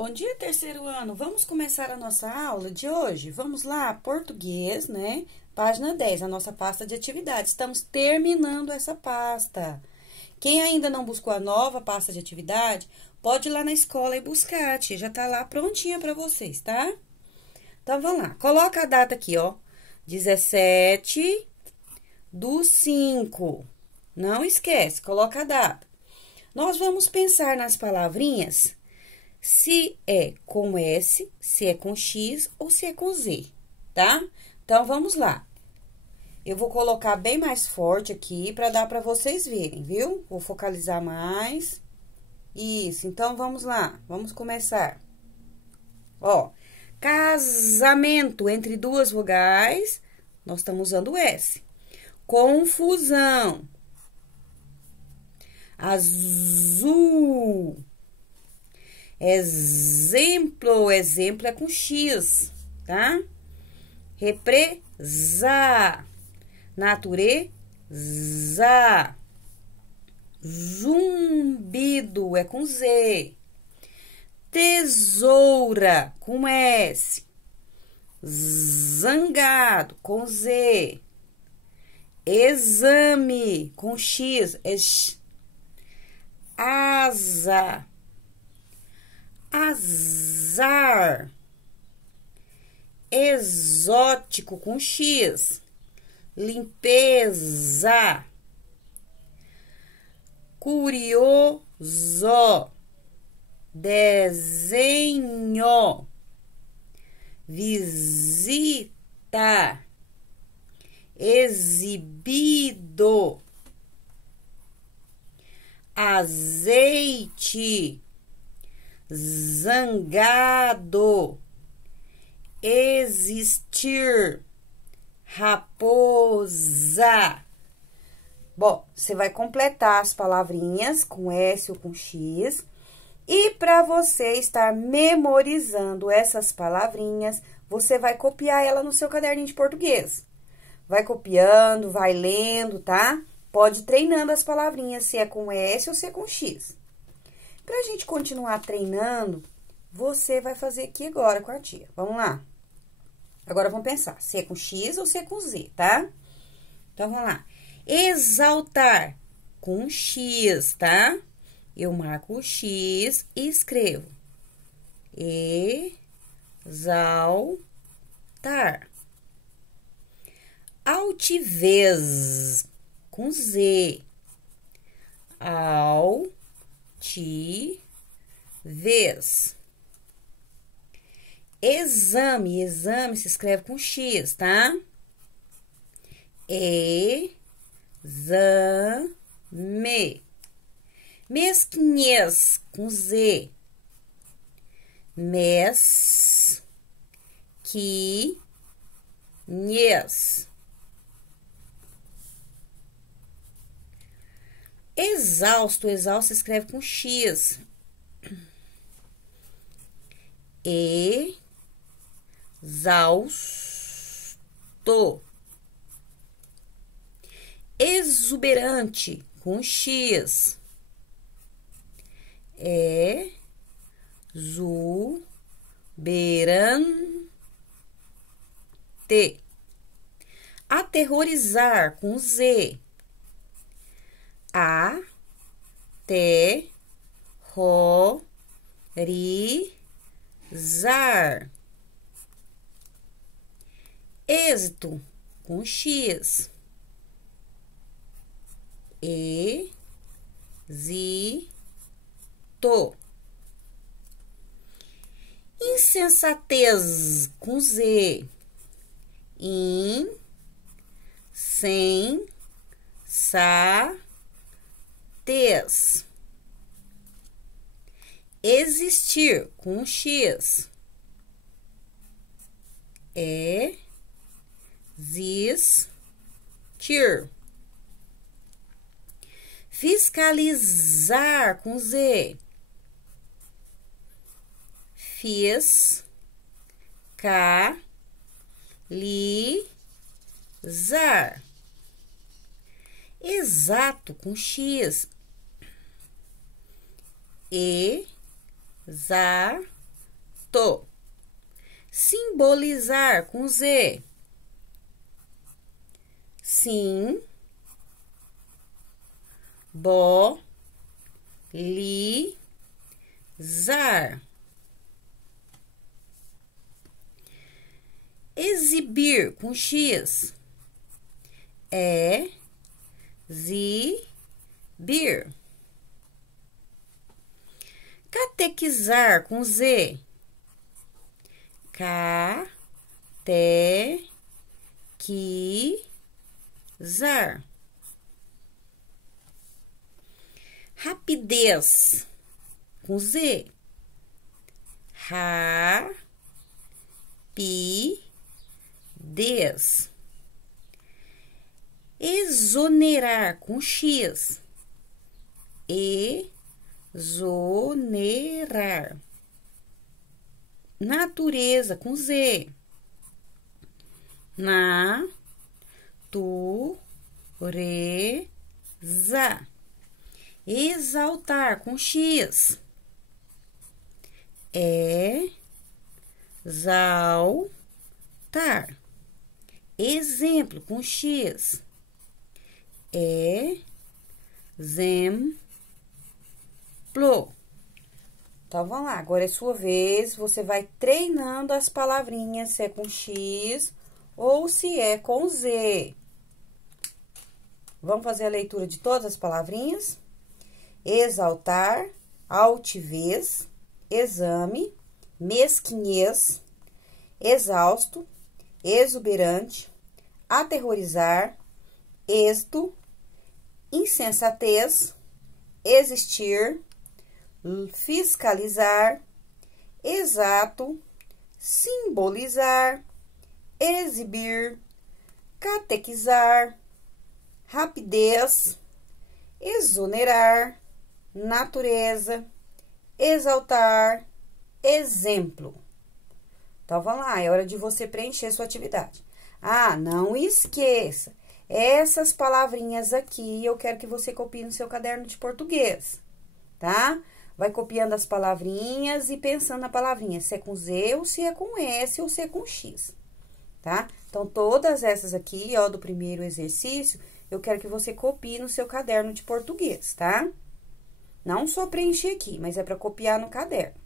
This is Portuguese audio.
Bom dia, terceiro ano. Vamos começar a nossa aula de hoje? Vamos lá, português, né? Página 10, a nossa pasta de atividades. Estamos terminando essa pasta. Quem ainda não buscou a nova pasta de atividade, pode ir lá na escola e buscar, tia. Já tá lá prontinha para vocês, tá? Então, vamos lá. Coloca a data aqui, ó. 17/5. Não esquece, coloca a data. Nós vamos pensar nas palavrinhas se é com S, se é com X ou se é com Z, tá? Então, vamos lá. Eu vou colocar bem mais forte aqui para dar para vocês verem, viu? Vou focalizar mais. Isso, então, vamos lá. Vamos começar. Ó, casamento entre duas vogais, nós estamos usando o S. Confusão. Azul. Exemplo, exemplo é com X, tá? Represar, natureza, zumbido é com Z, tesoura com S, zangado com Z, exame com X, asa, azar, exótico com X, limpeza, curioso, desenho, visita, exibido, azeite, zangado, existir, raposa. Bom, você vai completar as palavrinhas com S ou com X. E para você estar memorizando essas palavrinhas, você vai copiar ela no seu caderninho de português. Vai copiando, vai lendo, tá? Pode ir treinando as palavrinhas, se é com S ou se é com X. Pra gente continuar treinando, você vai fazer aqui agora com a tia. Vamos lá? Agora, vamos pensar se é com X ou se é com Z, tá? Então, vamos lá. Exaltar com X, tá? Eu marco o X e escrevo. Exaltar. Altivez com Z. Altivez. Exame, exame se escreve com X, tá? Exame. Mesquinhez com Z. Mesquinhez. Exausto, exausto se escreve com X. Exausto. Exuberante com X. Exuberante. Aterrorizar com Z. Aterrorizar. Êxito com X. Êxito. Insensatez com Z. Insensatez. Existir com X. Existir. Fiscalizar com Z. Fiscalizar. Exato com X. Exato. Gosto. Simbolizar com Z. Sim. Bolizar. Exibir com X. Exibir. Catequizar com Z. Catequizar. Rapidez com Z. Rapidez. Exonerar com X. Exonerar. Natureza com Z. Natureza. Exaltar com X. Exaltar. Exemplo com X. Exemplo. Então, vamos lá. Agora é sua vez. Você vai treinando as palavrinhas, se é com X ou se é com Z. Vamos fazer a leitura de todas as palavrinhas? Exaltar, altivez, exame, mesquinhez, exausto, exuberante, aterrorizar, êxito, insensatez, existir, fiscalizar, exato, simbolizar, exibir, catequizar, rapidez, exonerar, natureza, exaltar, exemplo. Então, vamos lá, é hora de você preencher sua atividade. Ah, não esqueça, essas palavrinhas aqui eu quero que você copie no seu caderno de português, tá? Vai copiando as palavrinhas e pensando na palavrinha, se é com Z ou se é com S ou se é com X, tá? Então, todas essas aqui, ó, do primeiro exercício, eu quero que você copie no seu caderno de português, tá? Não só preencher aqui, mas é para copiar no caderno.